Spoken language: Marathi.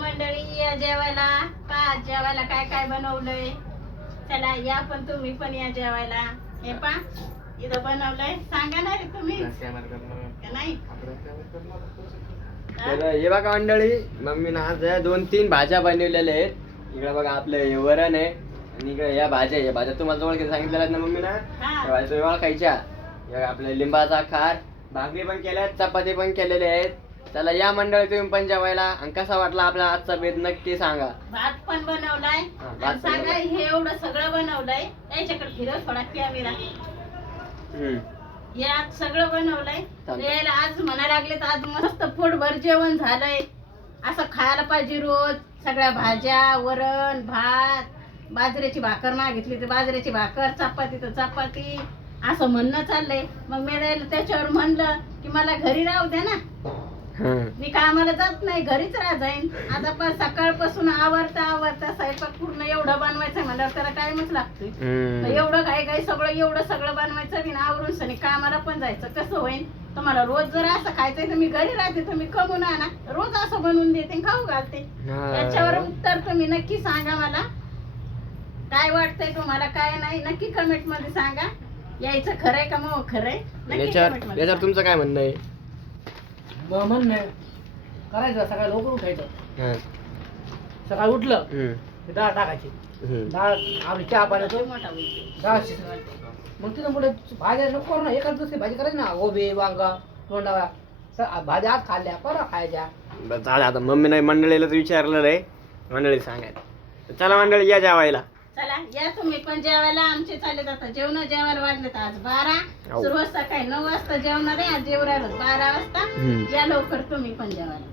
मंडळी या जेवायला. पहा जेवायला काय काय बनवलंय. चला या पण तुम्ही पण या जेवायला. हे पहा इथं बनवलंय. सांगा ना रे तुम्ही नाही. तर हे बघा मंडळी, मम्मीनं आज 2-3 भाज्या बनवलेल्या आहेत. इकडे बघा आपलं हे वरण आहे आणि इकडे या भाज्या तुम्हाला जवळ सांगितलेल्या आहेत ना मम्मीनं. त्या भाज्या तुम्ही खायच्या. आपल्या लिंबाचा खार, भाकरी पण केल्या आहेत, चपाती पण केलेल्या आहेत. चला या मंडळी तुम्ही पण जेवायला. आणि कसा वाटला आपला आजचा बेत नक्की सांगा. भात पण बनवलाय. सांगा हे एवढं सगळं बनवलंय. याच्याकडे फिरव थोडा कॅमेरा. या सगळं बनवलंय. यायला आज म्हणा लागले तर आज मस्त पोटभर जेवण झालंय. असं खायला पाहिजे रोज. सगळ्या भाज्या, वरण, भात, बाजरीची भाकर मागितली तर बाजरीची भाकर, चपाती तर चपाती, असं म्हणणं चाललंय. मग मी त्याच्यावर म्हणलं की मला घरी राहू दे ना. मी कामाला जात नाही, घरीच राह जाईन. आता पण सकाळपासून आवरता स्वयंपाक पूर्ण एवढं बनवायचं म्हणल्यावर त्याला टाइमच लागतोय. एवढं काय सगळं एवढं सगळं बनवायचं बिन आवरून सनी कामाला पण जायचं कसं होईल. तुम्हाला रोज जर असं खायचंय तर मी घरी राहते, तुम्ही कमवून आणा, रोज असं बनवून देते खाऊ घालते. याच्यावर उत्तर तुम्ही नक्की सांगा. मला काय वाटतंय तुम्हाला, काय नाही नक्की कमेंट मध्ये सांगा. यायचं खरंय का मग खरंय याच्यावर तुमचं काय म्हणणं आहे? म्हणणं करायचं सकाळी लवकर उठायचं. सकाळी उठलं डाळ टाकायची. डाळ आपली चहा पाण्याचं डाळ मग तिथं पुढे भाज्या नको ना. एकाच दुसरी भाजी करायची ना. गोबी, वांगा, तोंडाळा भाज्या आज खाल्ल्या परवा खायच्या. झालं आता मम्मीने मंडळीला विचारलं रे. मंडळी सांगायचं. चला मंडळी या जेवायला. चला या तुम्ही पण जेवायला. आमचे चालले आता जेवण. जेवायला वाजले तर आज 12. सुरुवात सकाळी 9 वाजता जेवणार आहे. आज जेवणार 12 वाजता. या लवकर तुम्ही पण जेवायला.